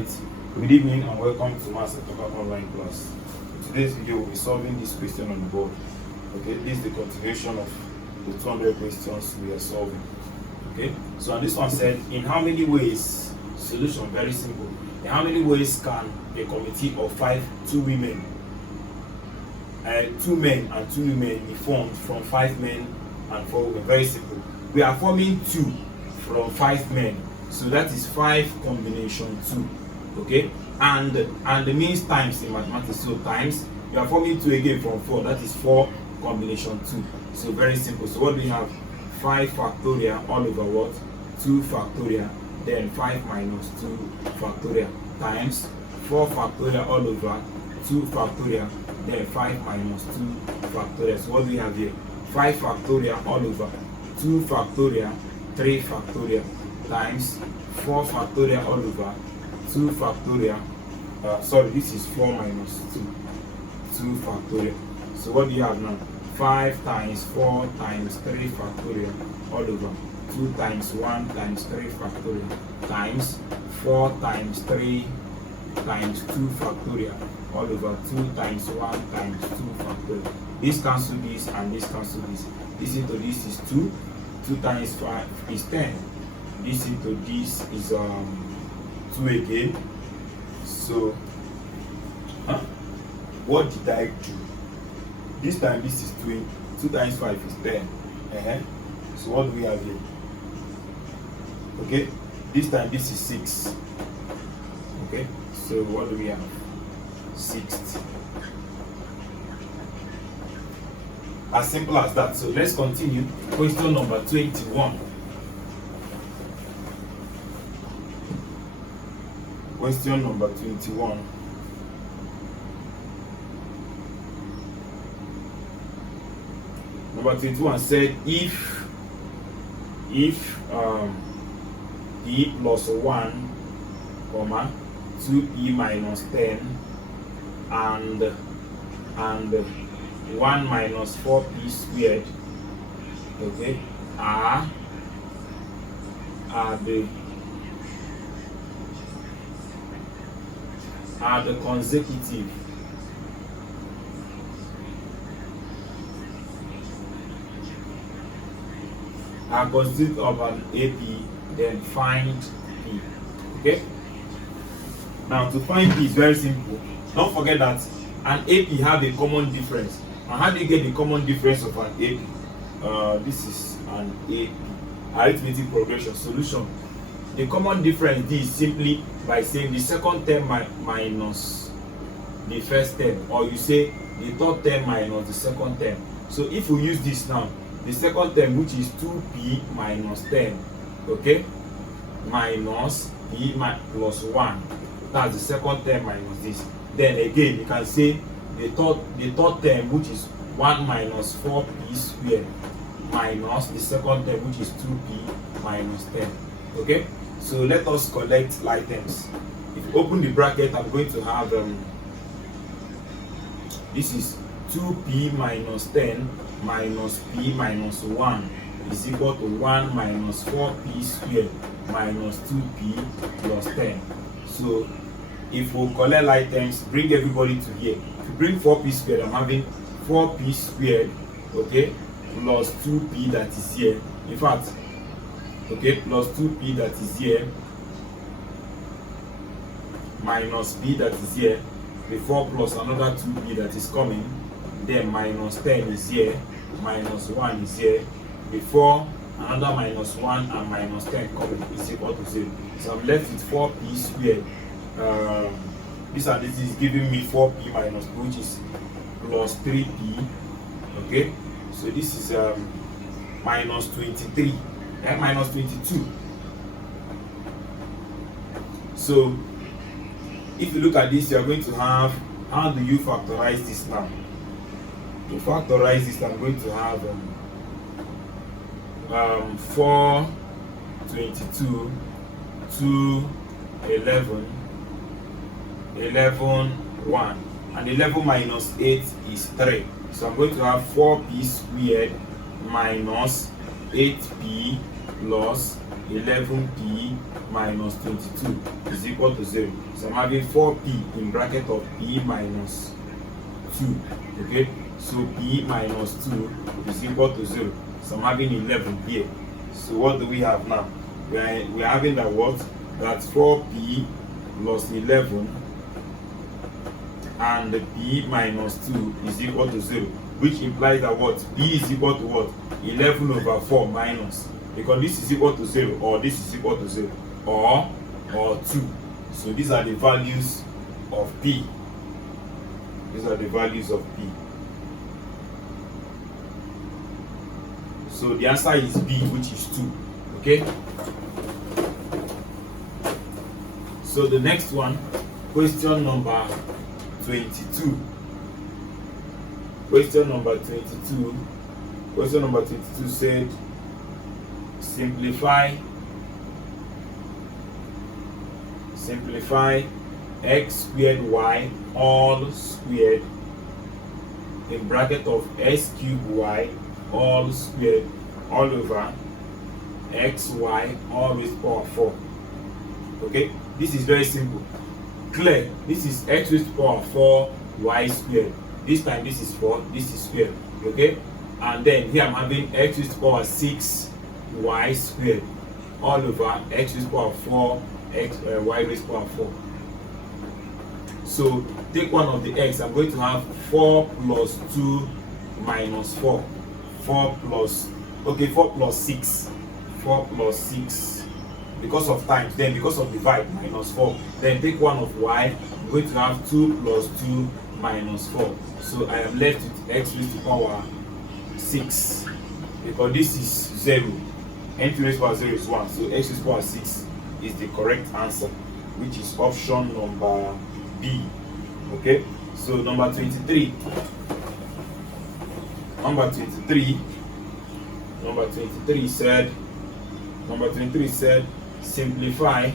Good evening and welcome to Maths online class. In today's video, we'll be solving this question on the board. Okay, this is the continuation of the 200 questions we are solving. Okay, so this one said, in how many ways, solution very simple, in how many ways can a committee of two men and two women be formed from 5 men and 4 women? Very simple. We are forming 2 from 5 men, so that is 5 combination 2. Okay, and the means times in mathematics, so times, you are forming 2 again from 4, that is 4 combination 2. So very simple. So what do we have? 5 factorial all over what? 2 factorial, then 5 minus 2 factorial times 4 factorial all over 2 factorial, then 5 minus 2 factorial. So what do we have here? 5 factorial all over 2 factorial 3 factorial times 4 factorial all over 2 factorial, this is 4 minus 2 factorial. So what do you have now? 5 times 4 times 3 factorial all over 2 times 1 times 3 factorial times 4 times 3 times 2 factorial all over 2 times 1 times 2 factorial. This cancel this and this cancel this. This into this is 2. 2 times 5 is 10. This into this is 2 again. So what did I do? This time this is 2 times 5 is 10. So what do we have here? Okay, this time this is 6. Okay, so what do we have? 60. As simple as that. So let's continue. Question number 21. Question number 21. Number 21 said, if p plus 1, 2p minus 10 and 1 minus 4p squared, okay, are the consecutive constitute of an AP, then find P. Okay, now to find P is very simple. Don't forget that an AP have a common difference. And how do you get the common difference of an AP? This is an AP, arithmetic progression solution. The common difference is simply by saying the second term minus the first term, or you say the third term minus the second term. So if we use this now, the second term, which is 2p minus 10, okay, minus p plus 1, that's the second term minus this. Then again you can say the third term, which is 1 minus 4p squared, minus the second term, which is 2p minus 10. Okay, so let us collect like terms. If you open the bracket, I'm going to have this is 2p minus 10 minus p minus 1 is equal to 1 minus 4p squared minus 2p plus 10. So if we collect like terms, bring everybody to here. If you bring 4p squared, I'm having 4p squared, okay, plus 2p that is here. In fact, okay, plus 2p that is here minus p that is here, before plus another 2p that is coming, then minus 10 is here, minus 1 is here, before another minus 1 and minus 10 coming is equal to 0. So I'm left with 4p squared. This is giving me 4p minus 2, which is plus 3p. Okay, so this is minus 23 and minus 22. So if you look at this, you are going to have, how do you factorize this now? To factorize this, I'm going to have 4, 22, 2, 11, 11, 1, and 11 minus 8 is 3. So I'm going to have 4p squared minus 8p plus 11p minus 22 is equal to 0. So I'm having 4p in bracket of p minus 2. Okay, so p minus 2 is equal to 0. So I'm having 11 here. So what do we have now? We're having that what? That's 4p plus 11 and the p minus 2 is equal to 0, which implies that what? P is equal to what? 11 over 4 minus, because this is equal to 0 or this is equal to 0 or 2. So these are the values of p. These are the values of p. So the answer is B, which is 2. Okay? So the next one, question number 22. Question number 22. Question number 22 said, simplify x squared y all squared in bracket of s cubed y all squared all over xy all raised to power 4. Okay, this is very simple. Clear. This is x raised to power 4 y squared. This time this is 4, this is squared. Okay, and then here I'm having x raised to power 6 y squared all over x raised to power 4 y raised to power 4. So take one of the x. I'm going to have 4 plus 2 minus 4. 4 plus 6. 4 plus 6 because of times, then because of divide minus 4. Then take one of y. I'm going to have 2 plus 2 minus 4. So I am left with x raised to power 6, because this is 0. N raised to power 0 is 1. So x raised to power 6 is the correct answer, which is option number B. Okay, so number 23. Number 23 said simplify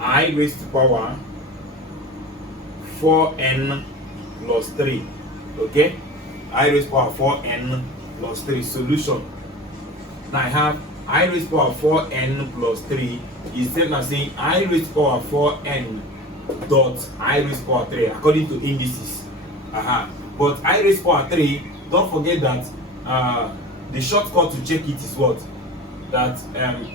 I raised to power 4n plus 3. Okay, I raised to power 4n plus 3. Solution. Now I have I raised to power 4n plus 3 is same as saying I raised to power 4n dot I raised to power 3 according to indices. But I raised to power 3, don't forget that the shortcut to check it is what? That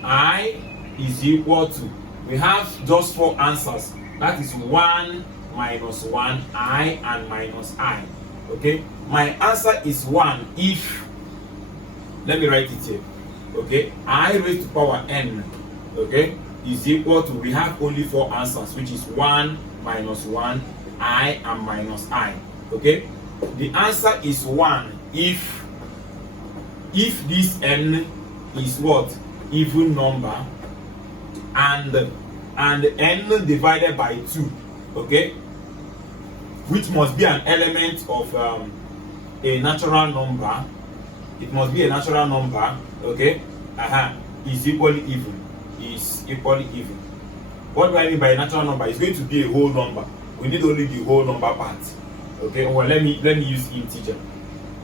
I is equal to, we have just 4 answers. That is 1 minus 1, I and minus I. Okay, my answer is 1 if, let me write it here. Okay, I raised to power n, okay, is equal to, we have only 4 answers, which is 1 minus 1, I and minus I. Okay, the answer is 1 if this n is what? Even number, and n divided by 2. Okay, which must be an element of a natural number. It must be a natural number. Okay, is equally even. Is equally even. What do I mean by a natural number? It's going to be a whole number. We need only the whole number part. Okay, well, let me use integer.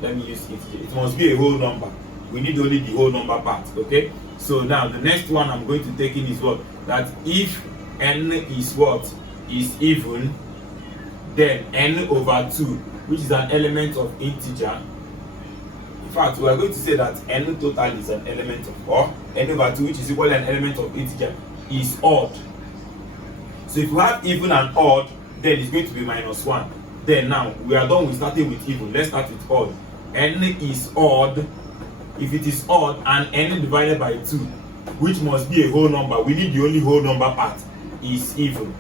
It must be a whole number. We need only the whole number part. Okay, so now the next one I'm going to take in is what? That if n is what? Is even, then n over 2, which is an element of integer. In fact, we are going to say that n total is an element of, or n over 2, which is equal to an element of integer, is odd. So if you have even and odd, then it's going to be minus 1. Then now we are done with starting with even. Let's start with odd. N is odd. If it is odd and n divided by 2, which must be a whole number, we need the only whole number part, is even.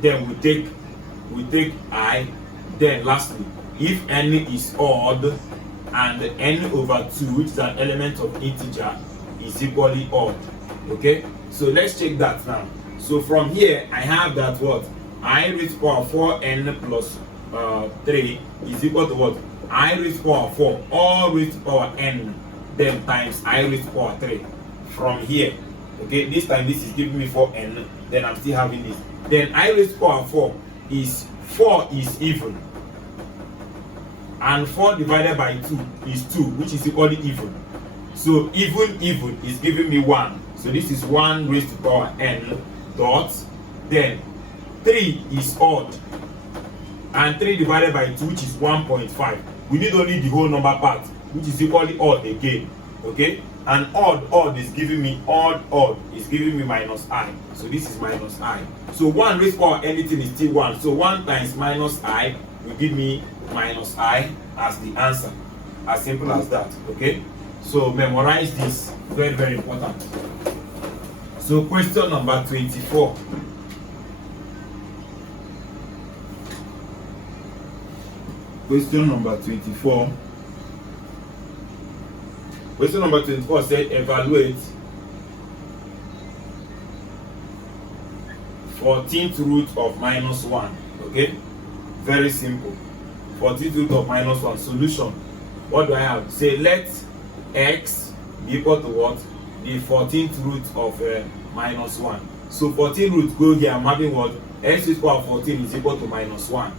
Then we take I. Then lastly, if n is odd and n over 2, which is an element of integer, is equally odd. Okay, so let's check that now. So from here I have that what? I raised to power 4n plus 3 is equal to what? I raised to power 4 all raised to power n, then times I raised to power 3 from here. Okay, this time this is giving me 4n, then I'm still having this. Then I raised to power 4 is even, and 4 divided by 2 is 2, which is equally even. So even is giving me 1. So this is 1 raised to power n dot. Then 3 is odd. And 3 divided by 2, which is 1.5. We need only the whole number part, which is equally odd again. Okay? And odd is giving me odd is giving me minus I. So this is minus I. So 1 raised to power anything is still 1. So 1 times minus I will give me minus I as the answer. As simple as that. Okay? So memorize this. Very, very important. So question number 24. Question number 24. Question number 24 said evaluate 14th root of minus 1. Okay? Very simple. 14th root of minus 1. Solution. What do I have? Say let x be equal to what? The 14th root of minus 1. So 14 roots go here. I'm having what? X to the power 14 is equal to minus 1.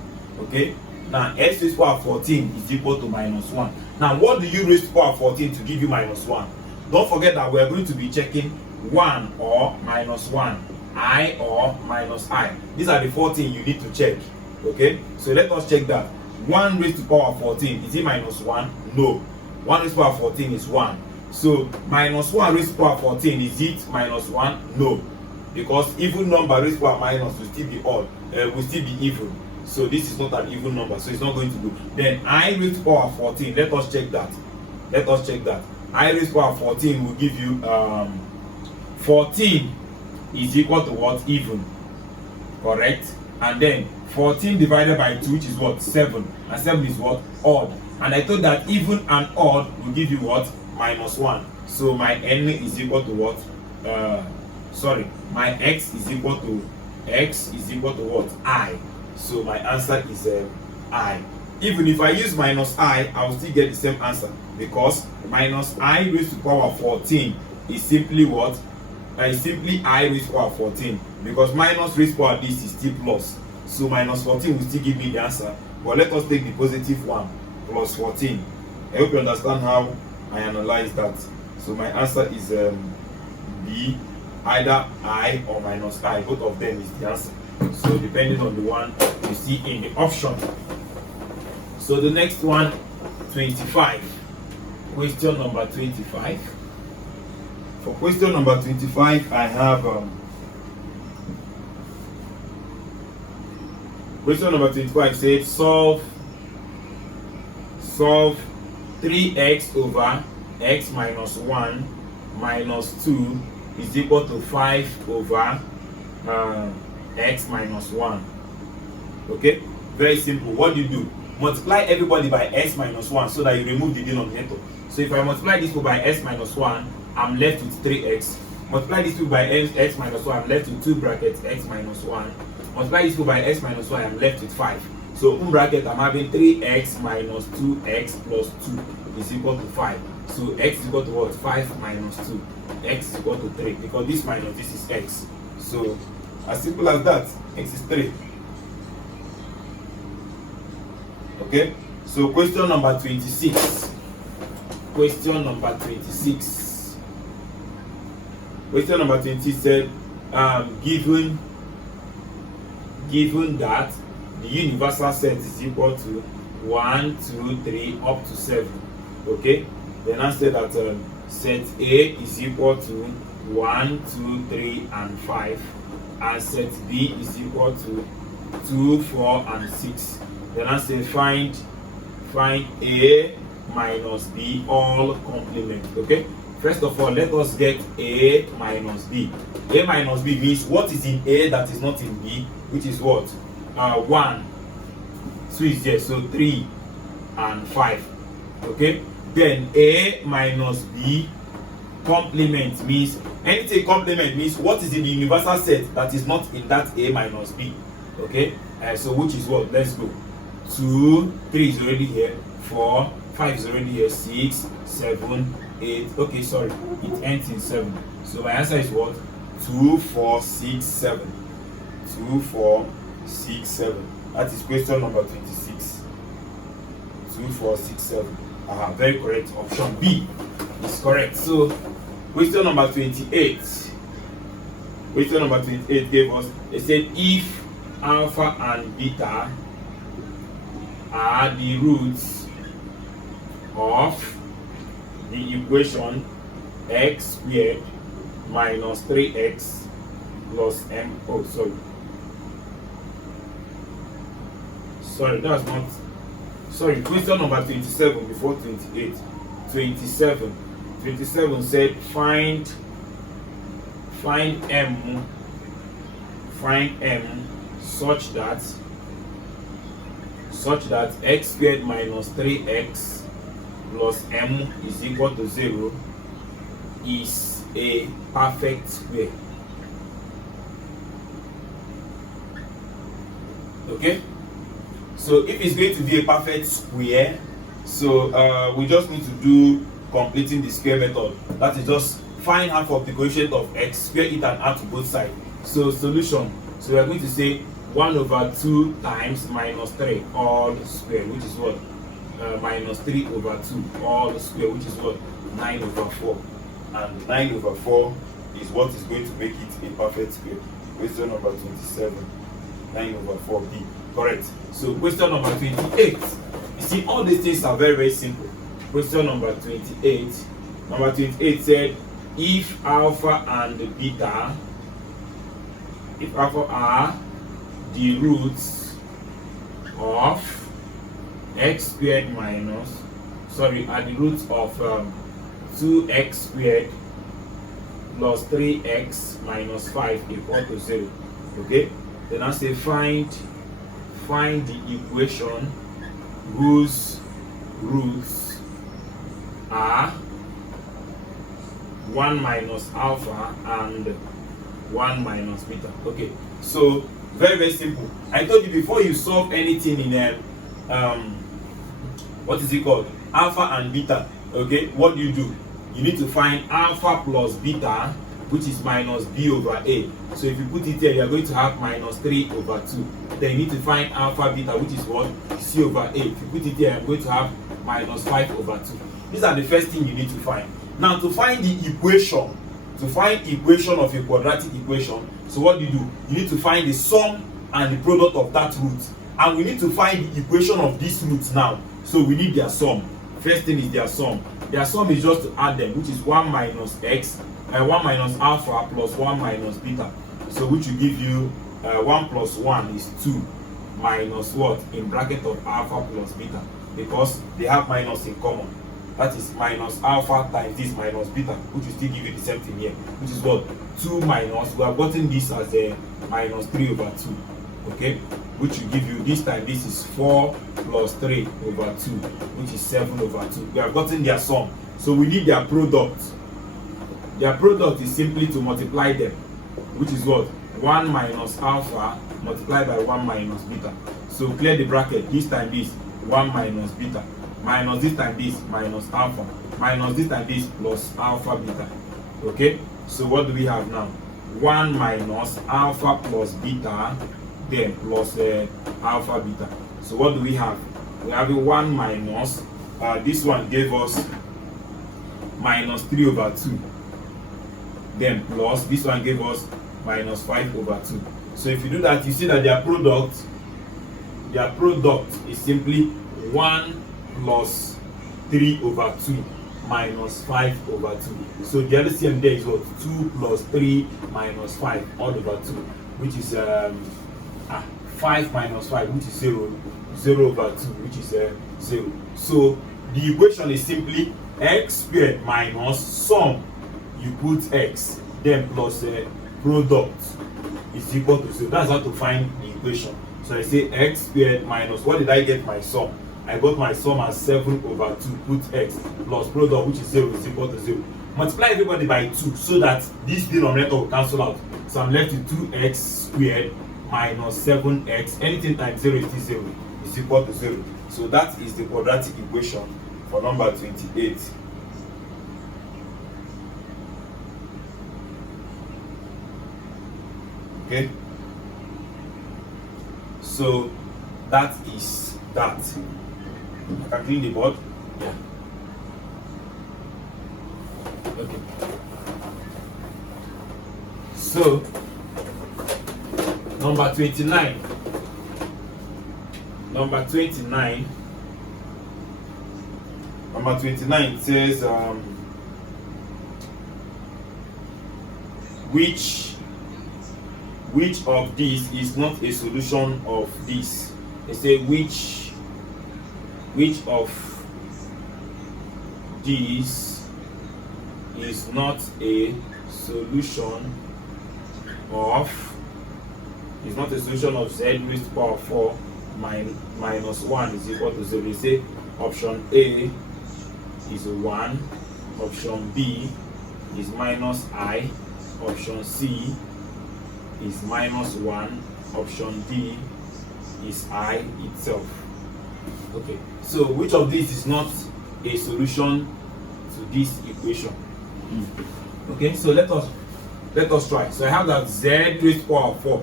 Okay? Now x to the power 14 is equal to minus 1. Now what do you raise to the power 14 to give you minus 1? Don't forget that we are going to be checking 1 or minus 1, I or minus I. These are the 14 you need to check. Okay? So let us check that. 1 raised to the power 14, is it minus 1? No. 1 raised to the power 14 is 1. So minus 1 raised to the power 14, is it minus 1? No. Because even number raised to the power minus will still be odd, will still be even. So this is not an even number, so it's not going to do. Then I raised to the power 14, let us check that. Let us check that. I raised to the power 14 will give you 14 is equal to what? Even. Correct? And then 14 divided by 2, which is what? 7. And 7 is what? Odd. And I thought that even and odd will give you what? Minus 1. So my n is equal to what? My x is equal to what? I. So my answer is I. Even if I use minus I will still get the same answer, because minus I raised to the power 14 is simply what? Is simply I raised to the power 14, because minus raised to the power this is still plus. So minus 14 will still give me the answer. But let us take the positive one, plus 14. I hope you understand how I analyze that. So my answer is B, either I or minus I. Both of them is the answer. So depending on the one you see in the option. So the next one, 25. Question number 25. For question number 25, I have question number 25 says solve 3x over x minus 1 minus 2 is equal to 5 over x minus 1. Okay, very simple. What do you do? Multiply everybody by x minus 1 so that you remove the denominator. So if I multiply this by x minus 1, I'm left with 3x. Multiply this by x minus 1, I'm left with 2 brackets x minus 1. Multiply this by x minus 1, I'm left with 5. So in bracket, I'm having 3x minus 2x plus 2 is equal to 5. So x is equal to what? 5 minus 2. X is equal to 3, because this minus this is x. So as simple as that, x is 3. Okay, so question number 26. Question number 26. Question number 26 said, given that the universal set is equal to 1, 2, 3 up to 7. Okay, then I said that set A is equal to 1, 2, 3, and 5, and set B is equal to 2, 4, and 6. Then I say find A minus B all complement. Okay, first of all, let us get A minus B. A minus B means what is in A that is not in B, which is what? 1. So it's there, so 3 and 5. Okay, then A minus B complement means anything complement means what is in the universal set that is not in that A minus B. Okay, so which is what? Let's go. 2, 3 is already here, 4, 5 is already here, 6, 7, 8. Okay, sorry, it ends in 7. So my answer is what? 2, 4, 6, 7. 2, 4, 6, 7. That is question number 26. 2, 4, 6, 7. Very correct. Option B. is correct. So question number 28. Question number 28 gave us, it said if alpha and beta are the roots of the equation x squared minus 3x plus m. Oh, sorry, that's not. Sorry, question number 27 before 28. 27 said find m such that x squared minus 3x plus m is equal to 0 is a perfect square. Okay, so if it's going to be a perfect square, so we just need to do completing the square method. That is just find half of the coefficient of x, square it and add to both sides. So solution, so we are going to say 1 over 2 times minus 3 all square, which is what? Minus 3 over 2 all square, which is what? 9 over 4. And 9 over 4 is what is going to make it a perfect square. Question number 27, 9 over 4b. Correct. So question number 28. You see, all these things are very, very simple. Question number 28. Number 28 said if alpha and beta, if alpha are the roots of x squared minus, sorry, are the roots of 2x squared plus 3x minus 5 equal to 0. Okay, then I say find the equation whose roots are 1 minus alpha and 1 minus beta. Okay, so very, very simple. I told you before you solve anything in what is it called, alpha and beta. Okay, what do? You need to find alpha plus beta, which is minus b over a. So if you put it here, you are going to have minus 3 over 2. Then you need to find alpha beta, which is what? C over a. If you put it here, I'm going to have minus 5 over 2. These are the first thing you need to find. Now to find the equation, of a quadratic equation, so what do? You need to find the sum and the product of that root. And we need to find the equation of these roots now. So we need their sum. First thing is their sum. Their sum is just to add them, which is 1 minus x, 1 minus alpha plus 1 minus beta. So which will give you 1 plus 1 is 2 minus what? In bracket of alpha plus beta. Because they have minus in common. That is minus alpha times this minus beta, which will still give you the same thing here, which is what? 2 minus, we have gotten this as a minus 3 over 2. Okay, which will give you, this time this is 4 plus 3 over 2, which is 7 over 2. We have gotten their sum. So we need their product. Their product is simply to multiply them, which is what? 1 minus alpha multiplied by 1 minus beta. So clear the bracket. This time this 1 minus beta, minus this time this minus alpha, minus this time this plus alpha beta. Okay, so what do we have now? 1 minus alpha plus beta, then plus alpha beta. So what do we have? We have a 1 minus, this one gave us minus 3 over 2, then plus, this one gave us minus 5 over 2. So if you do that, you see that their product is simply 1 plus 3 over 2 minus 5 over 2. So the LCM there is what? 2 plus 3 minus 5 all over 2, which is 5 minus 5, which is 0, 0 over 2, which is 0. So the equation is simply x squared minus sum, you put x, then plus product is equal to 0. That's how to find the equation. So I say x squared minus, what did I get my sum? I got my sum as 7 over 2, put x, plus product, which is 0, is equal to 0. Multiply everybody by 2 so that this denominator will cancel out. So I'm left with 2x squared minus 7x, anything times 0 is still 0, is equal to 0. So that is the quadratic equation for number 28. Okay, so that is that. I can clean the board. Yeah. Okay. So number 29. Number 29 says which of these is not a solution of this? They say which of these is not a solution of z raised to the power 4 minus 1 is equal to 0. They say option A is 1, option B is minus I, option C is minus 1, option D is I itself. Okay, so which of these is not a solution to this equation? Okay, so let us try. So I have that z raised to the power 4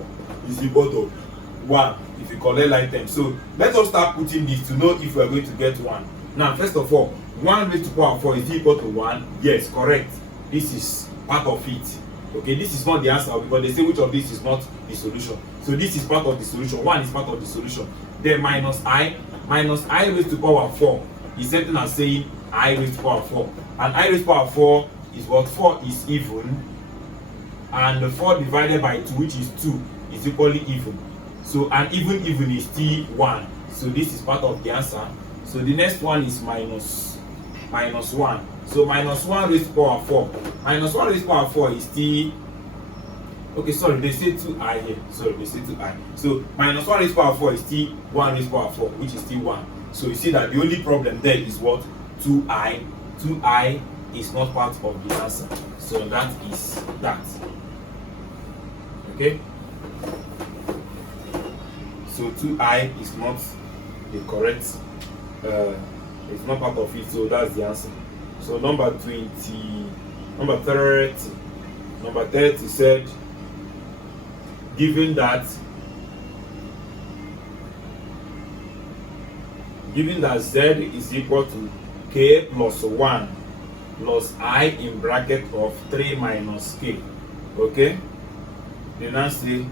is equal to 1 if you collect like terms. So let us start putting this to know if we are going to get 1. Now, first of all, 1 raised to the power 4 is equal to 1. Yes, correct. This is part of it. Okay, this is not the answer because they say which of this is not the solution. So this is part of the solution. 1 is part of the solution. Then minus I raised to the power 4 is something as saying I raised to the power 4. And I raised to the power 4 is what? 4 is even. And the 4 divided by 2, which is 2, is equally even. So and even is still 1. So this is part of the answer. So the next one is minus 1. So minus 1 raised to the power 4. Minus 1 raised to the power 4 is still, okay, sorry, they say 2i here. Sorry, they say 2i. So minus 1 raised to the power 4 is still 1 raised to the power 4, which is still 1. So you see that the only problem there is what? 2i. 2i is not part of the answer. So that is that. Okay? So 2i is not the correct, it's not part of it, so that's the answer. So number 30 said, given that z is equal to k plus 1 plus I in bracket of 3 minus k. Okay? Then I say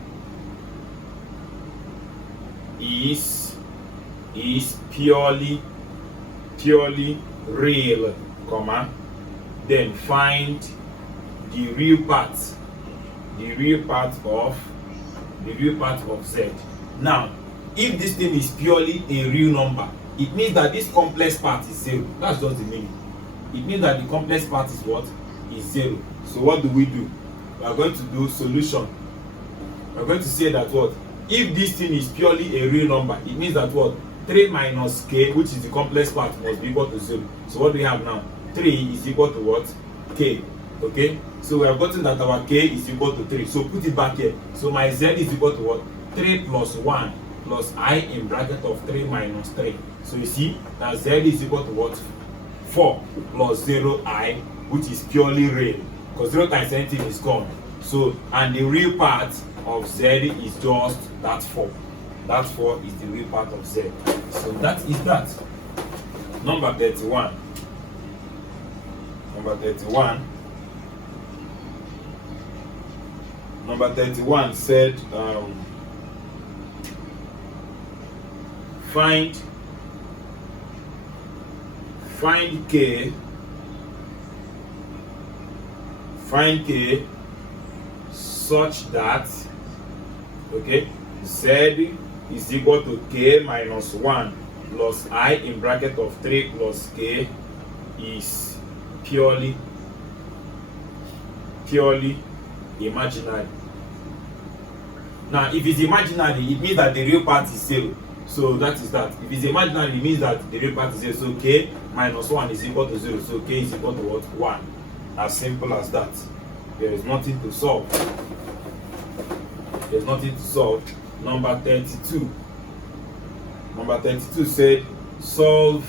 is purely real, comma, then find the real part of z. Now, if this thing is purely a real number, it means that this complex part is 0. That's just the meaning. It means that the complex part is what? Is 0. So what do? We are going to do solution. We are going to say that what? If this thing is purely a real number, it means that what? 3 minus k, which is the complex part, must be equal to 0. So what do we have now? 3 is equal to what? K. Okay? So we have gotten that our k is equal to 3. So put it back here. So my z is equal to what? 3 plus 1 plus I in bracket of 3 minus 3. So you see that z is equal to what? 4 plus 0i, which is purely real. Because 0 times anything is gone. So, and the real part of z is just that 4. That 4 is the real part of z. So that is that. Number 31. Number 31 said find k such that, okay, z is equal to k minus 1 plus I in bracket of 3 plus k is purely imaginary. Now, if it's imaginary, it means that the real part is 0. So that is that. If it's imaginary, it means that the real part is 0. So k minus 1 is equal to 0. So k is equal to what? 1. As simple as that. There is nothing to solve. There's nothing to solve. Number 32. Number 32 said solve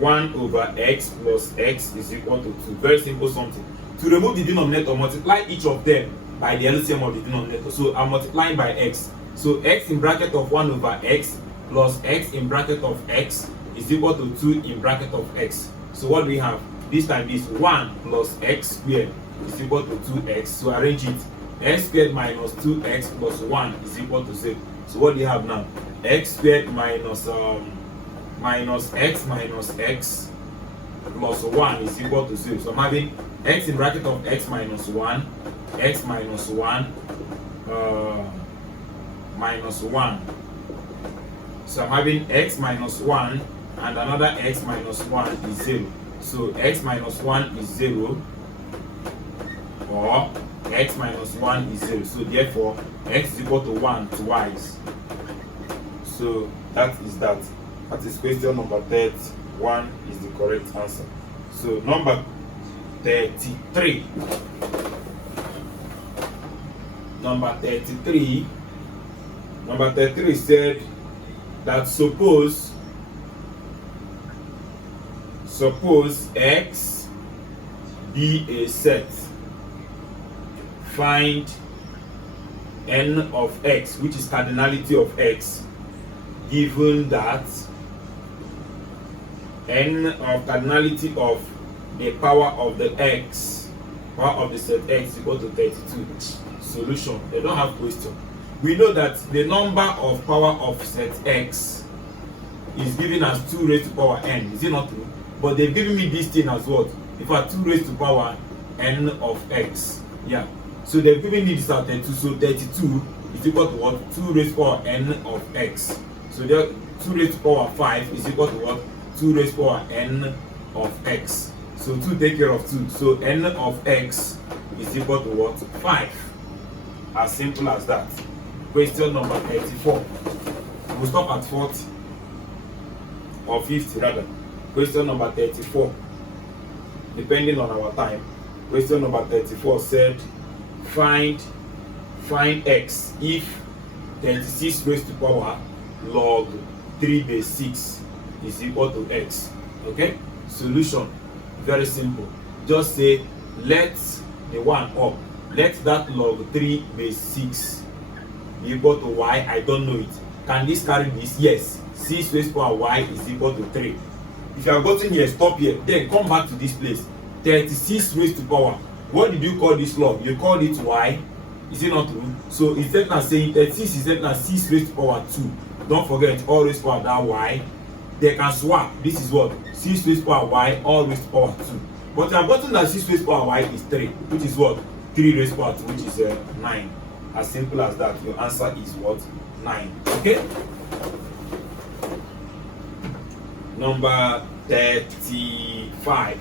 1 over x plus x is equal to 2. Very simple something. To remove the denominator, multiply each of them by the LCM of the denominator. So I'm multiplying by x. So x in bracket of 1 over x plus x in bracket of x is equal to 2 in bracket of x. So what do we have? this time this 1 plus x squared is equal to 2x. So arrange it. X squared minus 2x plus 1 is equal to 0. So what do you have now? X squared minus x minus x plus 1 is equal to 0. So I'm having x in bracket of x minus 1, x minus 1, minus 1. So I'm having x minus 1 and another x minus 1 is 0. So x minus 1 is 0, or x minus 1 is 0. So therefore x is equal to 1 twice. So that is that. That is question number 31 is the correct answer. So number 33. Number 33 said that suppose x be a set, find n of x, which is cardinality of x, given that n of cardinality of the power of the x, power of the set x is equal to 32. Solution. They don't have question. We know that the number of power of set x is given as 2 raised to power n. Is it not true? But they've given me this thing as what? If I 2 raised to power n of x. Yeah. So they've given me this as 32. So 32 is equal to what? 2 raised to power n of x. So there 2 raised to power 5 is equal to what? 2 raised to power n of x. So 2 take care of 2. So n of x is equal to what? 5. As simple as that. Question number 34. We'll stop at 40 or 50 rather. Question number 34. Depending on our time. Question number 34 said find x if 36 raised to power log 3 base 6 is equal to x. Okay? Solution. Very simple. Just say let the one up. Let that log 3 base 6 be equal to y. I don't know it. Can this carry this? Yes. 6 raised to power y is equal to 3. If you have gotten here, stop here. Then come back to this place. 36 raised to power. What did you call this log? You called it y. Is it not true? So instead of saying 36 is instead of 6 raised to power 2. Don't forget all raised to power that y. They can swap. This is what? 6 raised to power y, all raised to power 2. But you have gotten that 6 raised to power y is 3, which is what? 3 raised to power 2, which is 9. As simple as that. Your answer is what? 9. Okay? Number 35.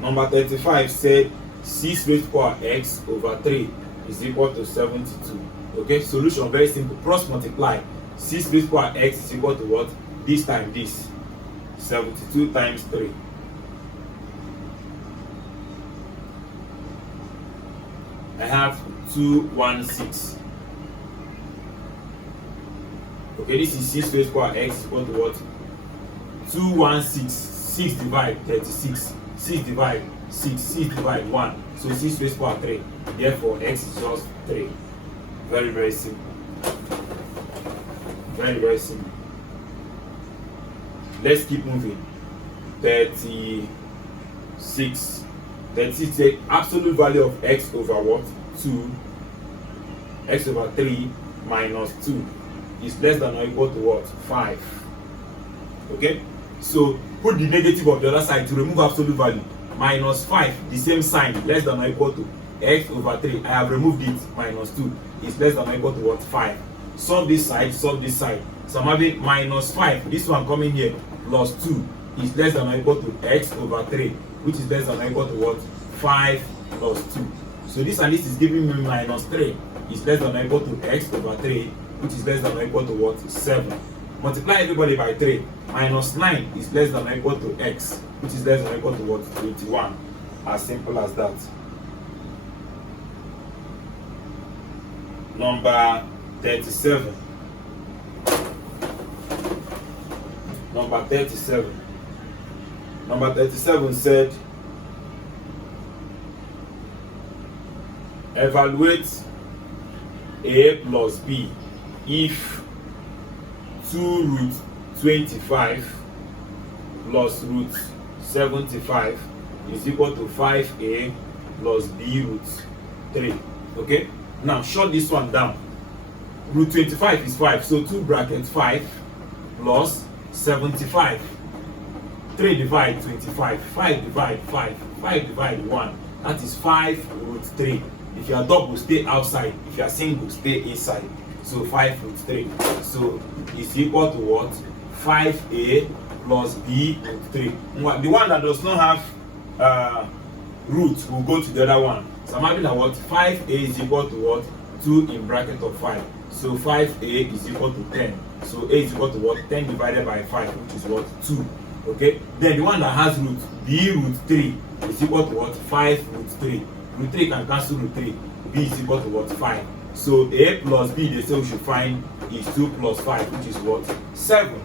Number 35 said 6 raised to power x over 3 is equal to 72. Okay? Solution very simple. Cross multiply. 6 raised to power x is equal to what? This time this. 72 times 3. I have 216. Okay, this is 6 raised to power x is equal to what? 216. 6 divide 36. 6 divide 6. 6 divide 1. So 6 raised to power 3. Therefore, x is just 3. Very, very simple. Very, very simple. Let's keep moving. 36. 36 is the absolute value of x over what? 2. X over 3 minus 2 is less than or equal to what? 5. Okay? So put the negative of the other side to remove absolute value. Minus 5, the same sign, less than or equal to x over 3. I have removed it. Minus 2 is less than or equal to what? 5. Solve this side, solve this side. So I'm having minus 5. This one coming here plus 2 is less than or equal to x over 3, which is less than or equal to what? 5 plus 2. So this and this is giving me minus 3 is less than or equal to x over 3, which is less than or equal to what? 7. Multiply everybody by 3. Minus 9 is less than or equal to x, which is less than or equal to what? 21. As simple as that. Number 37. Number 37. Number 37 said evaluate a plus b if 2 root 25 plus root 75 is equal to 5a plus b root 3. Okay, now short this one down. Root 25 is 5, so 2 brackets 5 plus 75. 3 divide 25, 5 divide 5, 5 divide 1. That is 5 root 3. If you are double, stay outside. If you are single, stay inside. So 5 root 3. So it's equal to what? 5a plus b root 3. The one that does not have root will go to the other one. So I'm having that what? 5a is equal to what? 2 in bracket of 5. So 5a is equal to 10. So a is equal to what? 10 divided by 5, which is what? 2. Okay? Then the one that has root, b root 3, is equal to what? 5 root 3. Root 3 can cancel root 3. B is equal to what? 5. So a plus b, they say we should find, is 2 plus 5, which is what? 7.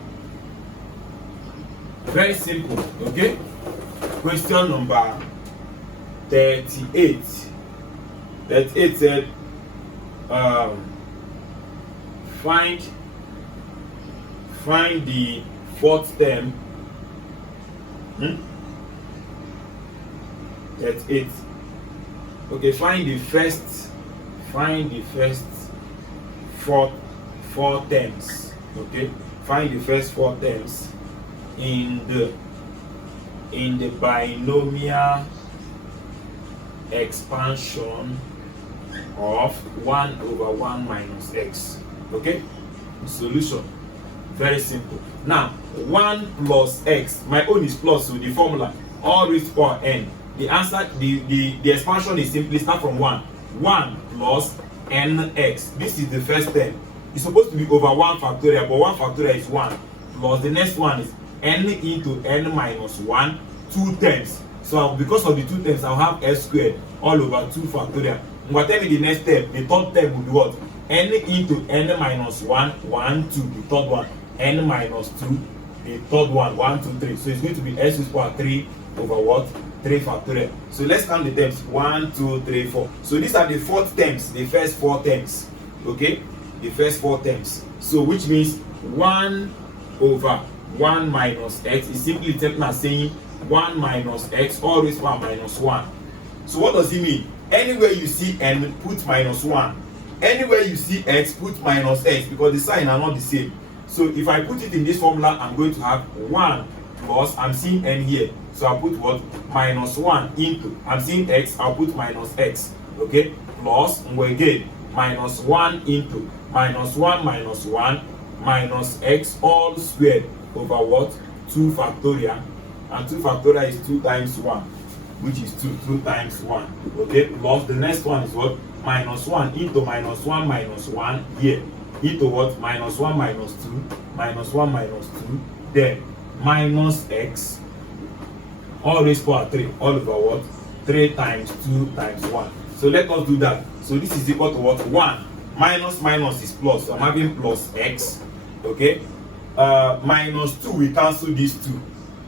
Very simple. Okay? Question number 38. 38 said, find the fourth term. 38. Okay, find the first four terms. Okay, find the first 4 terms in the binomial expansion of 1 over 1 minus x. Okay, solution very simple. Now 1 plus x, my own is plus, so the formula all raised to power n. The answer, the expansion is simply start from 1 plus nx. This is the first term. It's supposed to be over 1 factorial, but 1 factorial is 1 plus the next one is n into n minus 1, 2 terms. So because of the 2 terms, I'll have s squared all over 2 factorial. Whatever the next term, the third term will be what? N into n minus 1, 1, 2, the third one. N minus 2, the third one, 1, 2, 3. So it's going to be s to the power 3 over what? 3 factorial. So let's count the terms. 1, 2, 3, 4. So these are the 4 terms, the first 4 terms. Okay? The first 4 terms. So which means 1 over 1 minus x is simply taken as saying 1 minus x, always 1 minus 1. So what does it mean? Anywhere you see n, put minus 1. Anywhere you see x, put minus x, because the sign are not the same. So if I put it in this formula, I'm going to have 1 plus, I'm seeing n here, so I'll put what? Minus 1 into, I'm seeing x, I'll put minus x. Okay? Plus, again, minus 1 into, minus 1 minus 1 minus x all squared over what? 2 factorial. And 2 factorial is 2 times 1, which is 2 times 1. Okay? Plus the next one is what? Minus 1 into minus 1 minus 1 here. Into what? Minus 1 minus 2, minus 1 minus 2, then minus x, all raised to power 3, all over what? 3 times 2 times 1. So let us do that. So this is equal to what? 1. Minus minus is plus, so I'm having plus x. Okay? Minus 2, we cancel these 2.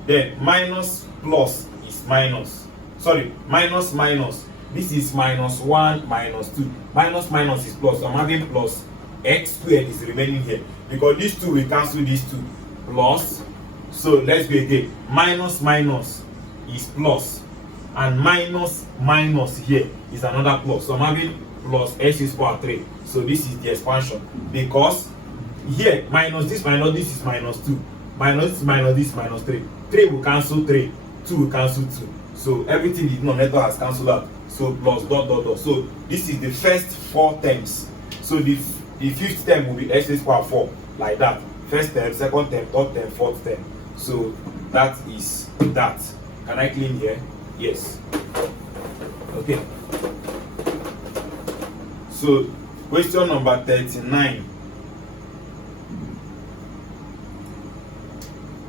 Then minus plus is minus. Sorry, minus minus. This is minus 1 minus 2. Minus minus is plus, so I'm having plus x squared is remaining here. Because these 2 we cancel these 2. Plus, so let's go again. Minus minus is plus, and minus minus here is another plus. So I'm having plus x is power 3. So this is the expansion. Because here minus this is minus 2. Minus this minus this minus 3. 3 will cancel 3. 2 will cancel 2. So everything the denominator has cancelled out. So plus dot dot dot. So this is the first 4 terms. So the fifth term will be x raised to power 4, like that. First term, second term, third term, fourth term. So that is that. Can I clean here? Yes. Okay. So question number 39.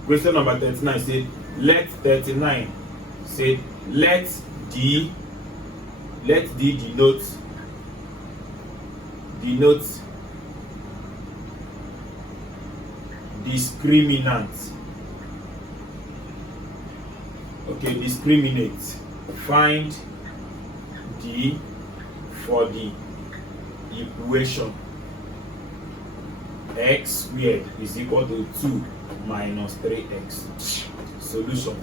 Question number 39 said, let D denote discriminant. Okay, discriminate. Find D for the equation x squared is equal to 2 minus 3x. Solution.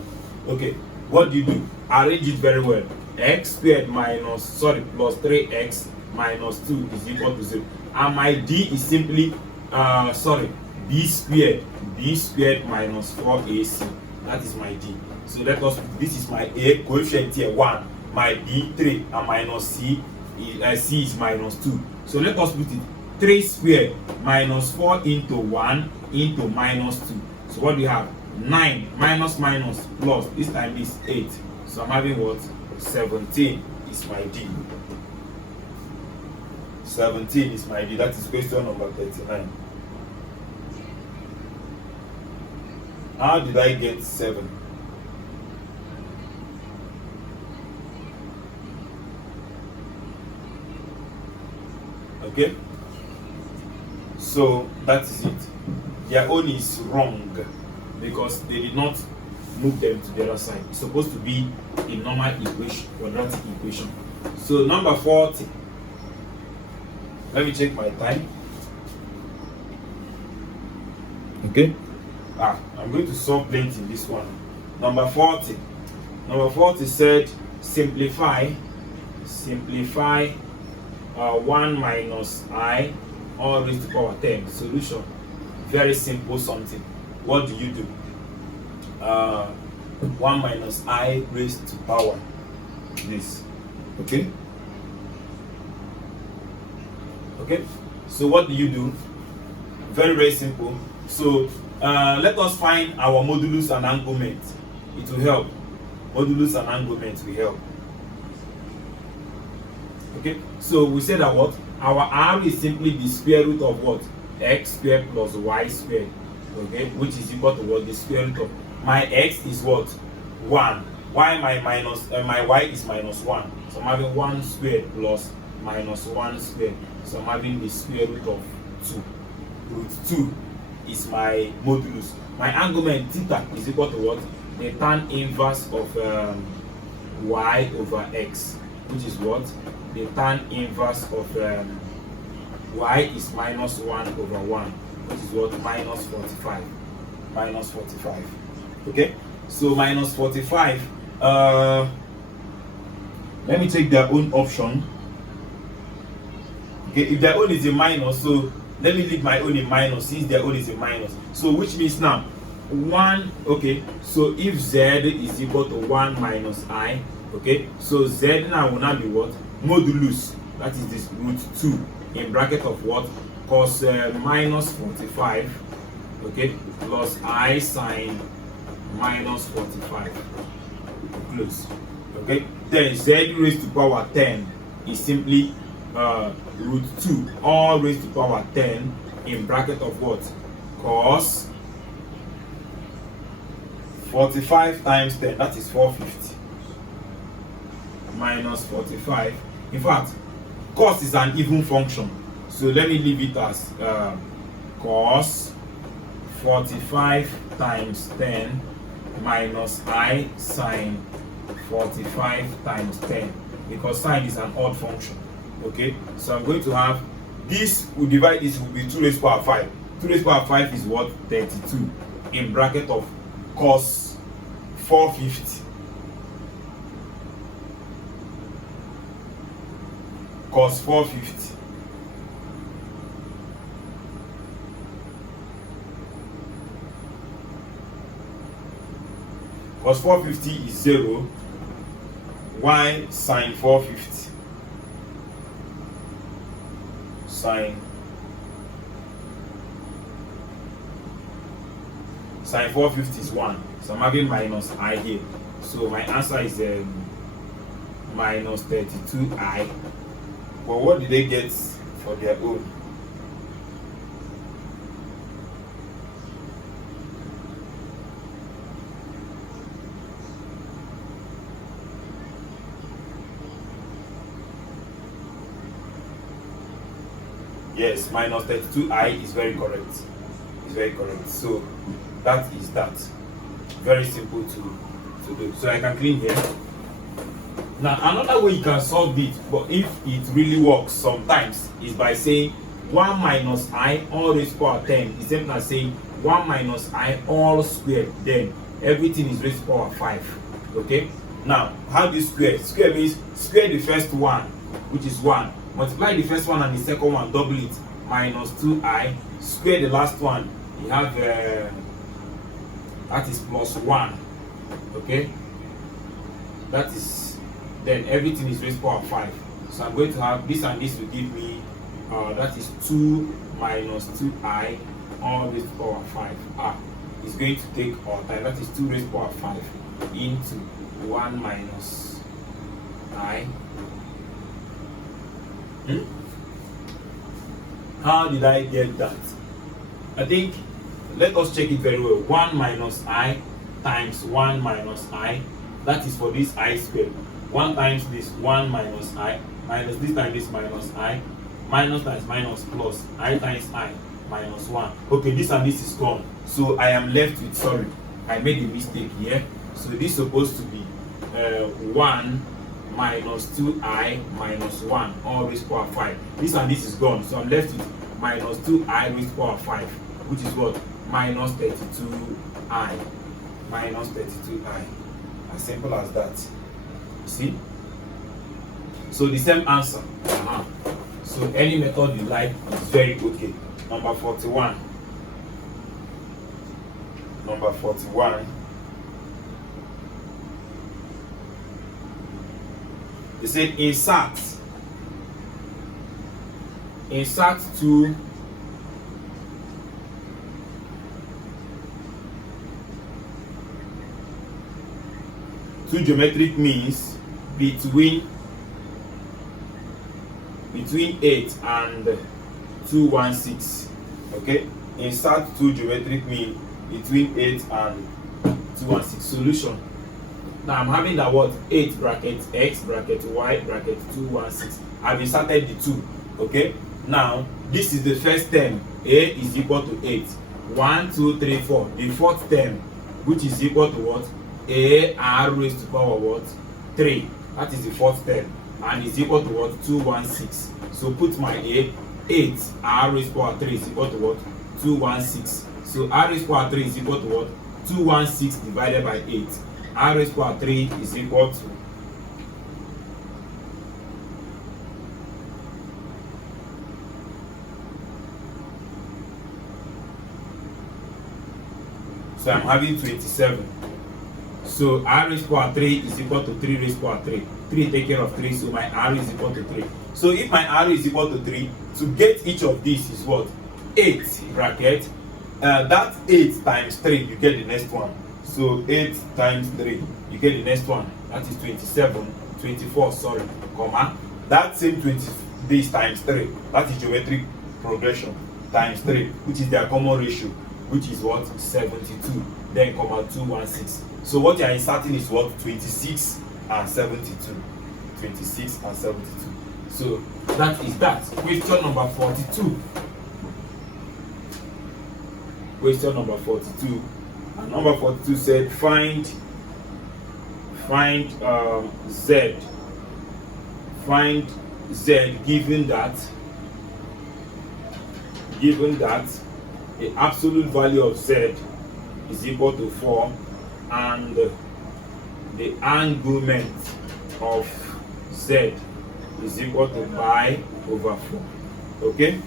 Okay, what do you do? Arrange it very well. X squared plus 3x minus 2 is equal to 0. And my d is simply b squared minus 4ac. That is my d. So let us, this is my a, coefficient here 1, my b 3, and minus c is minus 2. So let us put it 3 squared minus 4 into 1 into minus 2. So what do you have? 9 minus plus, this time is 8. So I'm having what? 17 is my d. 17 is my d. That is question number 39. How did I get 7? Okay, so that is it. Their own is wrong because they did not move them to the other side. It's supposed to be a normal equation, quadratic equation. So number 40. Let me check my time. Okay. I'm going to solve plenty in this one. Number 40. Number 40 said simplify 1 minus I all raised to the power 10. Solution. Very simple something. What do you do? 1 minus I raised to power this. Okay? Okay? So what do you do? Very, very simple. So let us find our modulus and argument. It will help. Modulus and argument will help. Okay, so we said that what? Our r is simply the square root of what? X squared plus y squared. Okay, which is equal to what? The square root of my x is what? 1. Why my y is minus 1. So I'm having 1 squared plus minus 1 squared. So I'm having the square root of 2. Root 2 is my modulus. My argument theta is equal to what? The tan inverse of y over x, which is what? The tan inverse of y is minus 1 over 1, which is what? Minus 45. Minus 45. Okay? So minus 45. Let me take their own option. Okay, if their own is a minus, so let me leave my own in minus since their own is a minus. So which means now 1, okay, so if z is equal to 1 minus I, okay, so z now will now be what? Modulus, that is this root 2 in bracket of what? Cos minus 45, okay, plus I sine minus 45. Close. Okay, then z raised to power 10 is simply root 2 all raised to power 10 in bracket of what? Cos 45 times 10, that is 450, minus 45. In fact, cos is an even function, so let me leave it as cos 45 times 10 minus I sine 45 times 10, because sine is an odd function. Okay, so I'm going to have this, will divide this, will be 2 raised to power 5. 2 raised to power 5 is what? 32 in bracket of cos 450. Cos 450. Cos 450 is 0. Y sine 450. Sine 450 is 1. So I'm having minus I here. So my answer is minus 32I. But what did they get for their own? Yes, minus 32I is very correct. It's very correct. So that is that. Very simple to do. So I can clean here. Now another way you can solve it, but if it really works sometimes, is by saying 1 minus I all raised to power 10 is same as saying 1 minus I all squared, then everything is raised to power 5. Okay, now how do you square? Square means square the first one, which is 1, multiply the first one and the second one, double it, minus 2i, square the last one, you have that is plus 1. Okay, that is, then everything is raised to power 5. So I'm going to have this, and this will give me that is 2 minus 2i all raised to power 5. Is going to take our time, that is 2 raised to power 5 into 1 minus I. How did I get that? I think, let us check it very well. 1 minus I times 1 minus I, that is for this I squared. 1 times this, 1 minus I, minus this times this, minus I, minus times minus plus, I times I, minus 1. Okay, this and this is gone. So I am left with, sorry, I made a mistake here. So this is supposed to be 1 minus 2i minus 1 all raised to power 5. This and this is gone. So I'm left with minus 2i raised to power 5, which is what? Minus 32i. Minus 32i. As simple as that. See? So the same answer. So any method you like is very okay. Number 41. Number 41. They said insert two geometric means between 8 and 216. Okay, insert two geometric mean between 8 and 216. Solution. Now I'm having that what? 8 bracket x bracket y bracket 216. I've inserted the 2. Okay, now this is the first term. A is equal to 8. 1, 2, 3, 4. The fourth term, which is equal to what? A r raised to power what? 3. That is the fourth term, and is equal to what? 216. So put my A, 8 r raised to power 3 is equal to what? 216. So r raised to power 3 is equal to what? 216 divided by 8. R raised to power 3 is equal to so I'm having 27. So r raised to power 3 is equal to 3 raised to power 3. 3 take care of 3, so my r is equal to 3. So if my r is equal to 3, to get each of these is what? 8 bracket. That 8 times 3, you get the next one. So 8 times 3, you get the next one. That is 24, sorry, comma. That same 20 this times 3, that is geometric progression, times 3, which is their common ratio, which is what? 72. Then comma 216. So what you are inserting is what? 26 and 72. 26 and 72. So that is that. Question number 42. Question number 42. And number 42 said find z. Find z given that the absolute value of z is equal to 4 and the argument of z is equal to pi over 4. Okay?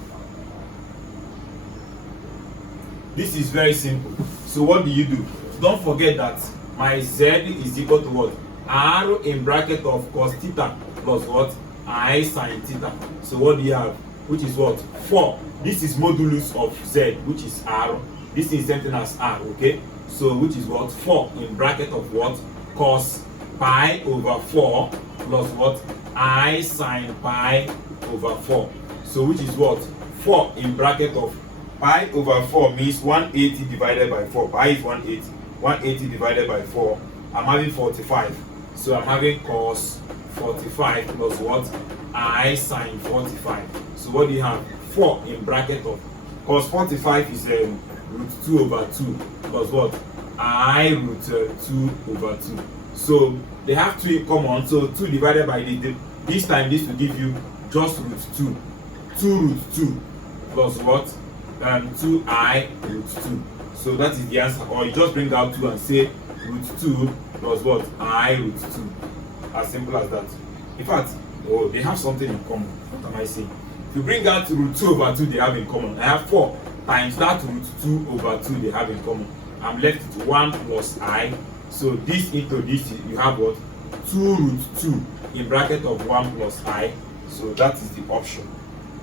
This is very simple. So what do you do? Don't forget that my z is equal to what? R in bracket of cos theta plus what? I sin theta. So what do you have? Which is what? 4. This is modulus of z, which is r. This is something as r, okay? So which is what? 4 in bracket of what? Cos pi over 4 plus what? I sin pi over 4. So which is what? 4 in bracket of pi over 4 means 180 divided by 4. Pi is 180. 180 divided by 4. I'm having 45. So I'm having cos 45 plus what? I sin 45. So what do you have? 4 in bracket of cos 45 is root 2 over 2 plus what? I root 2 over 2. So they have 2 in common. So 2 divided by this time this will give you just root 2. 2 root 2 plus what? 2i root 2. So that is the answer. Or you just bring out 2 and say root 2 plus what? I root 2. As simple as that. In fact, oh, they have something in common. What am I saying? If you bring out root 2 over 2 they have in common, I have 4 times that root 2 over 2 they have in common. I'm left with 1 plus I. So this into this, you have what? 2 root 2 in bracket of 1 plus I. So that is the option.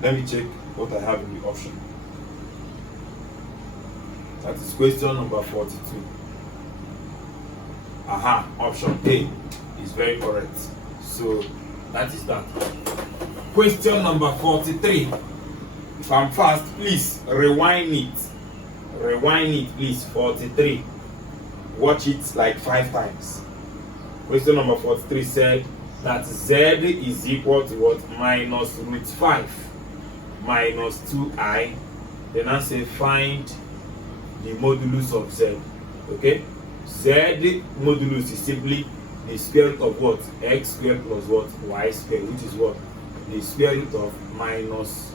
Let me check what I have in the option. That is question number 42. Aha, option A is very correct. So that is that. Question number 43. If I'm fast, please rewind it. Rewind it, please. 43. Watch it like 5 times. Question number 43 said that Z is equal to what? Minus root 5 minus 2I. Then I say find the modulus of Z. Okay? Z modulus is simply the square root of what? X squared plus what? Y squared, which is what? The square root of minus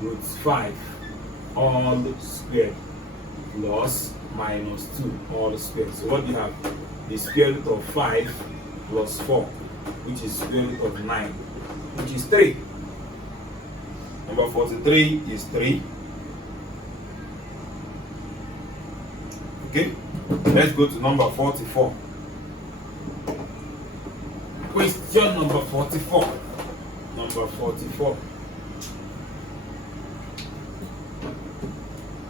root 5 all squared plus minus 2 all squared. So what do you have? The square root of 5 plus 4, which is square root of 9, which is 3. Number 43 is 3. Okay, let's go to number 44. Question number 44. Number 44.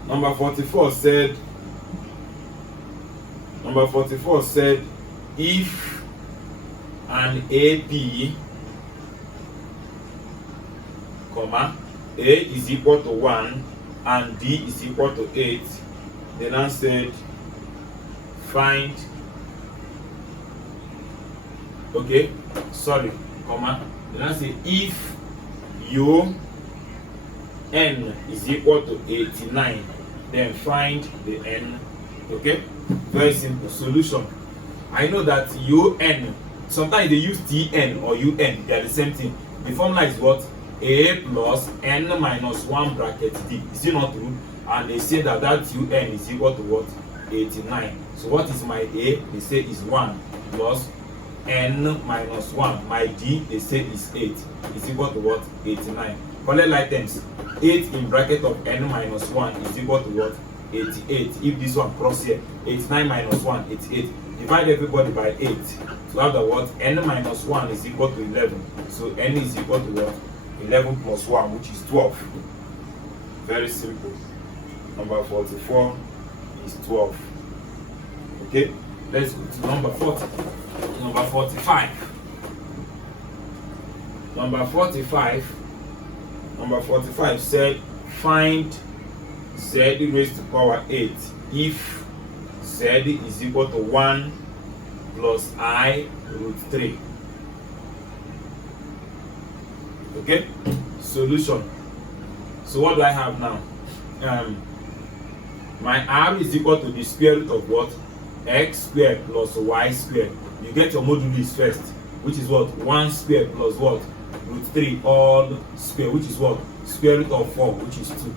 Number 44 said, if an AP, comma, A is equal to 1 and D is equal to 8, then I said find, okay, sorry, comma, then I say if U N is equal to 89, then find the N. Okay, very simple solution. I know that UN, sometimes they use TN or UN, they are the same thing. The formula is what? A plus N minus 1 bracket D. Is it not true? And they say that UN is equal to what? 89. So what is my A? They say is 1 plus N minus 1. My D, they say is 8. Is equal to what? 89. Collect items. 8 in bracket of N minus 1 is equal to what? 88. If this one cross here, 89 minus 1, 88. Divide everybody by 8. So have the what? N minus 1 is equal to 11. So N is equal to what? 11 plus 1, which is 12. Very simple. Number 44 is 12. Okay, let's go to number 40. Number 45. Number 45. Number 45 said find Z raised to power 8 if Z is equal to 1 plus I root 3. Okay, solution. So what do I have now? My R is equal to the square root of what? X squared plus Y squared. You get your modulus first, which is what? 1 squared plus what? Root 3 all square, which is what? Square root of 4, which is 2.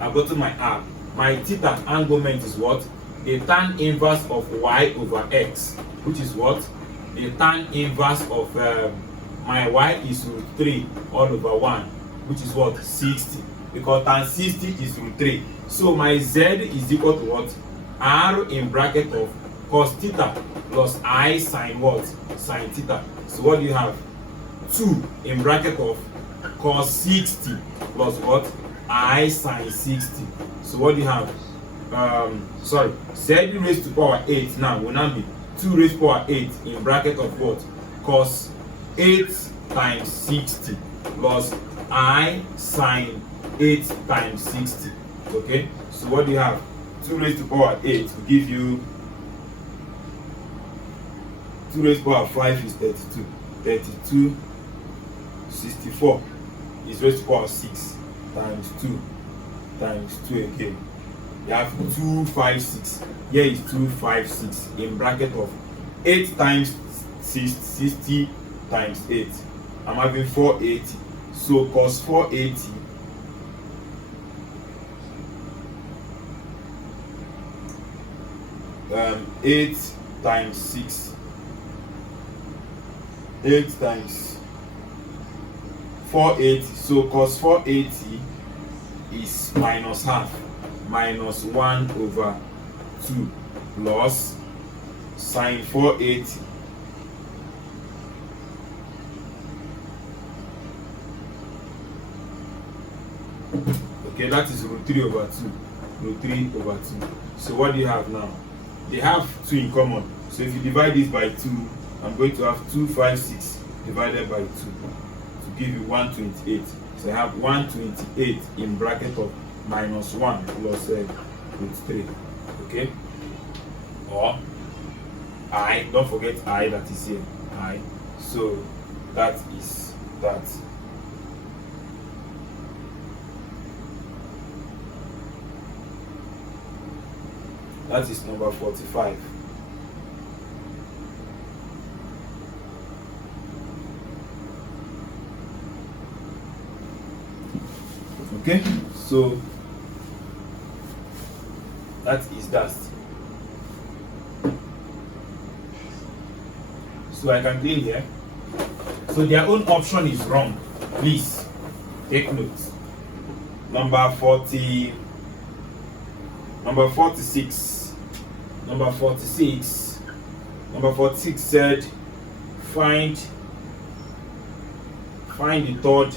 I've gotten my R. My theta argument is what? The tan inverse of Y over X, which is what? The tan inverse of my Y is root 3 all over 1, which is what? 60. Because tan 60 is root 3. So my Z is equal to what? R in bracket of cos theta plus I sine what? Sine theta. So what do you have? 2 in bracket of cos 60 plus what? I sine 60. So what do you have? Z raised to power 8 now will now be 2 raised to power 8 in bracket of what? Cos 8 times 60 plus I sine 8 times 60. Okay, so what do you have? 2 raised to power 8 will give you 2 raised to power 5 is 32. 32, 64 is raised to power 6 times 2 times 2 again. You have 256. Here is 256 in bracket of 8 times 60 times 8. I'm having 480. So cos 480 8 times 6. 8 times 480. So cos 480 is minus half, minus 1 over 2 plus sine 480 okay, that is root 3 over 2. Root 3 over 2. So what do you have now? They have 2 in common. So if you divide this by 2, I'm going to have 256 divided by 2 to give you 128. So I have 128 in bracket of minus 1 plus root 3. Okay? Or I, don't forget I that is here. I. So that is that. That is number 45. Okay, so that is that. So I can clean here. So their own option is wrong. Please take note. Number 40. Number 46. Number 46. Number 46 said find the third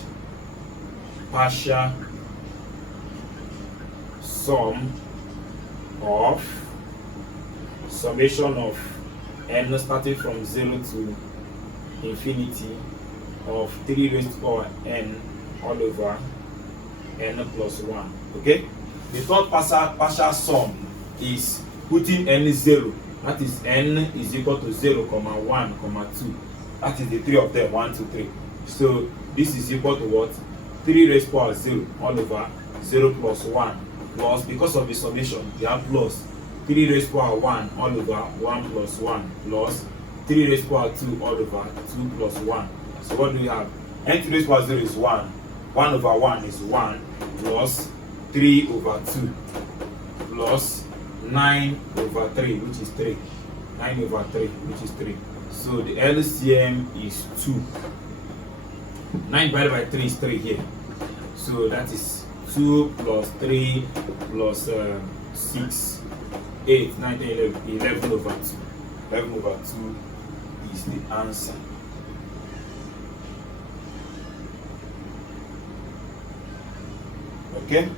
partial sum of summation of n starting from 0 to infinity of 3 raised to power n all over n plus 1. Okay, the third partial sum is putting n 0, that is n is equal to 0, 1, 2. That is the three of them, 1, 2, 3. So this is equal to what? 3 raised to power 0 all over 0 plus 1 plus, because of the summation you have plus 3 raised to power 1 all over 1 plus 1 plus 3 raised to power 2 all over 2 plus 1. So what do we have? N raised to power 0 is 1. 1 over 1 is 1 plus 3 over 2 plus 9 over 3, which is 3. 9 over 3, which is 3. So the LCM is 2. 9 divided by 3 is 3 here. So that is 2 plus 3 plus 6, 8, 9, 10, 11, 11 over 2. 11 over 2 is the answer. Okay?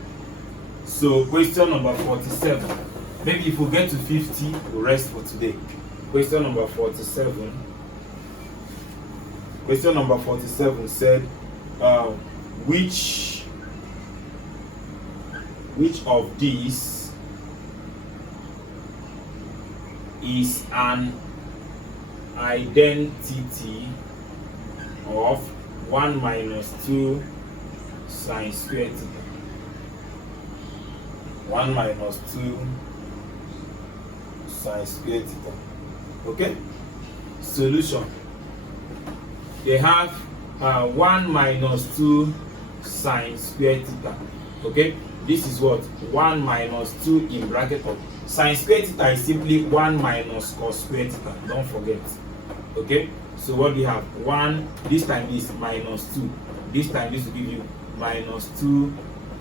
So question number 47. Maybe if we get to 50, we'll rest for today. Question number 47. Question number 47 said, which of these is an identity of 1 minus 2 sine squared theta? 1 minus 2 sine squared theta. Okay? Solution. They have 1 minus 2 sine squared theta. Okay? This is what? 1 minus 2 in bracket of sine squared theta is simply 1 minus cos squared theta. Don't forget. Okay? So what do you have? 1, this time is minus 2. This time this will give you minus 2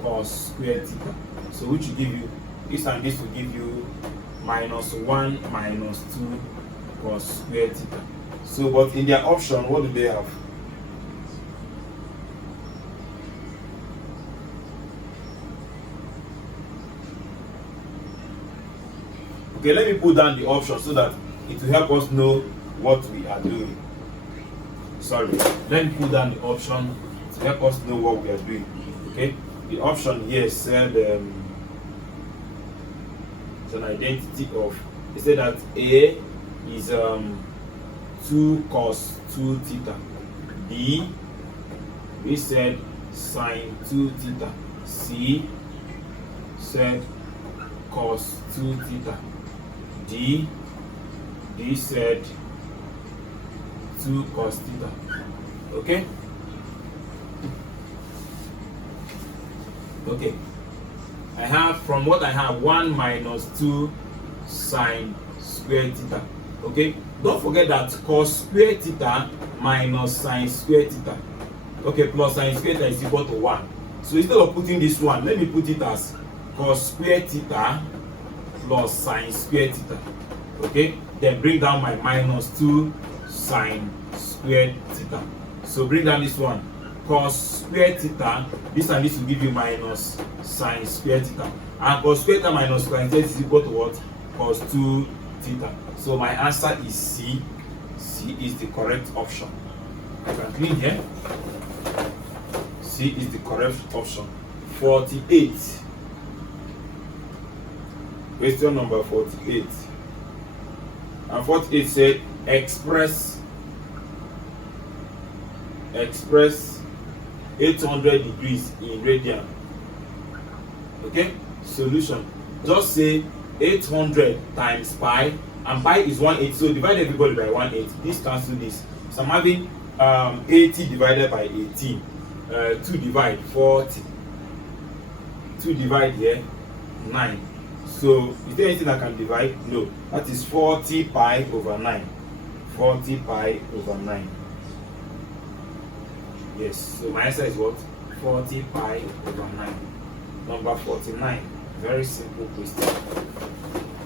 cos squared theta. So which will give you, this time this will give you minus 1 minus 2 cos squared theta. So but in their option, what do they have? Okay, let me put down the option so that it will help us know what we are doing. Sorry, let me put down the option to help us know what we are doing. Okay, the option here said it's an identity of, it said that A is 2 cos 2 theta. B, we said sine 2 theta. C said cos 2 theta. D said 2 cos theta. Okay? Okay. I have, from what I have, 1 minus 2 sine square theta. Okay, don't forget that cos square theta minus sin square theta, okay, plus sin square theta is equal to 1. So instead of putting this one, let me put it as cos square theta plus sin square theta. Okay, then bring down my minus 2 sin square theta. So bring down this one, cos square theta, this and this will give you minus sin square theta, and cos square theta minus sin theta is equal to what? Cos 2 theta. So my answer is C. C is the correct option. I can clean here. C is the correct option. 48. Question number 48. And 48 said express 800 degrees in radian. Okay, solution. Just say 800 times pi, and pi is 1/8, so divide everybody by 1/8. This cancel this. So I'm having 80 divided by 18. 2 divide 40. 2 divide here 9. So is there anything I can divide? No. That is 40 pi over 9. 40 pi over 9. Yes. So my answer is what? 40 pi over 9. Number 49. Very simple question.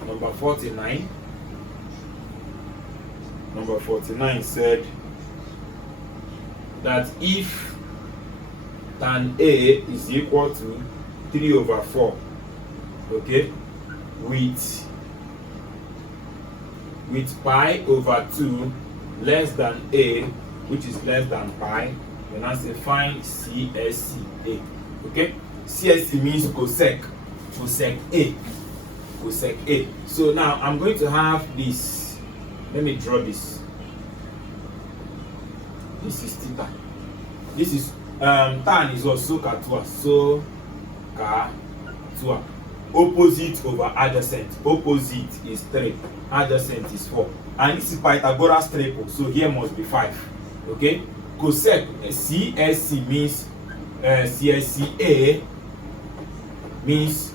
Number 49. Number 49 said that if tan A is equal to 3 over 4, okay, with pi over 2 less than A, which is less than pi, then I say find CSCA. Okay, CSC means cosec A. Cosec A. So now I'm going to have this. Let me draw this. This is theta. This is tan is also katua. So katua. Opposite over adjacent. Opposite is 3. Adjacent is 4. And this is Pythagoras triple. So here must be 5. Okay. Cosec CSC means CSCA means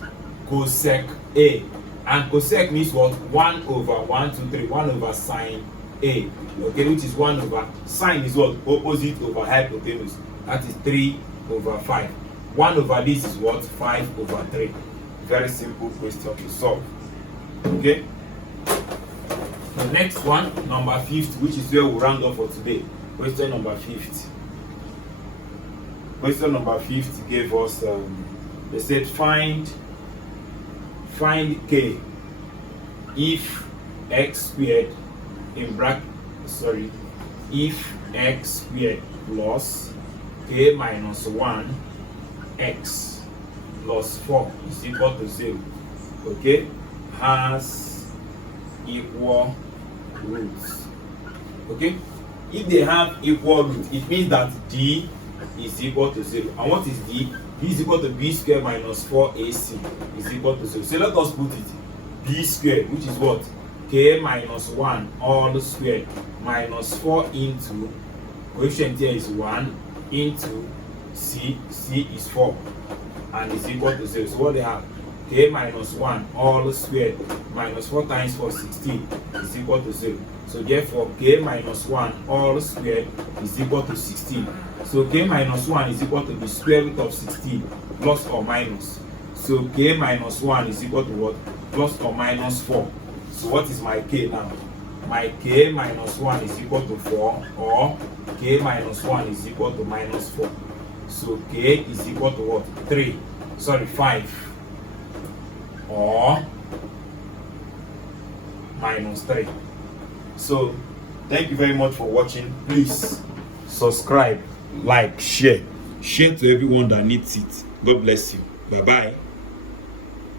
cosec A. And cosec means what? 1 over 1, 2, 3. 1 over sine A. Okay, which is 1 over sine is what? Opposite over hypotenuse. That is 3 over 5. 1 over this is what? 5 over 3. Very simple question to solve. Okay. The next one, number 50, which is where we'll round off for today. Question number 50. Question number 50 gave us, they said find k if x squared if x squared plus k minus 1 x plus 4 is equal to 0, okay, has equal roots. Okay, if they have equal roots, it means that d is equal to 0. And what is d? D is equal to b squared minus 4ac is equal to 0. So let us put it b squared, which is what? K minus 1 all squared minus 4 into, coefficient here is 1, into c is 4 and is equal to 0. So what they have? K minus 1 all squared minus 4 times 4, 16 is equal to 0. So therefore k minus 1 all squared is equal to 16. So k minus 1 is equal to the square root of 16 plus or minus. So k minus 1 is equal to what? Plus or minus 4. So what is my k now? My k minus 1 is equal to 4, or k minus 1 is equal to minus 4. So k is equal to what? 5, or minus 3. So thank you very much for watching. Please subscribe, like, share to everyone that needs it. God bless you. Bye bye.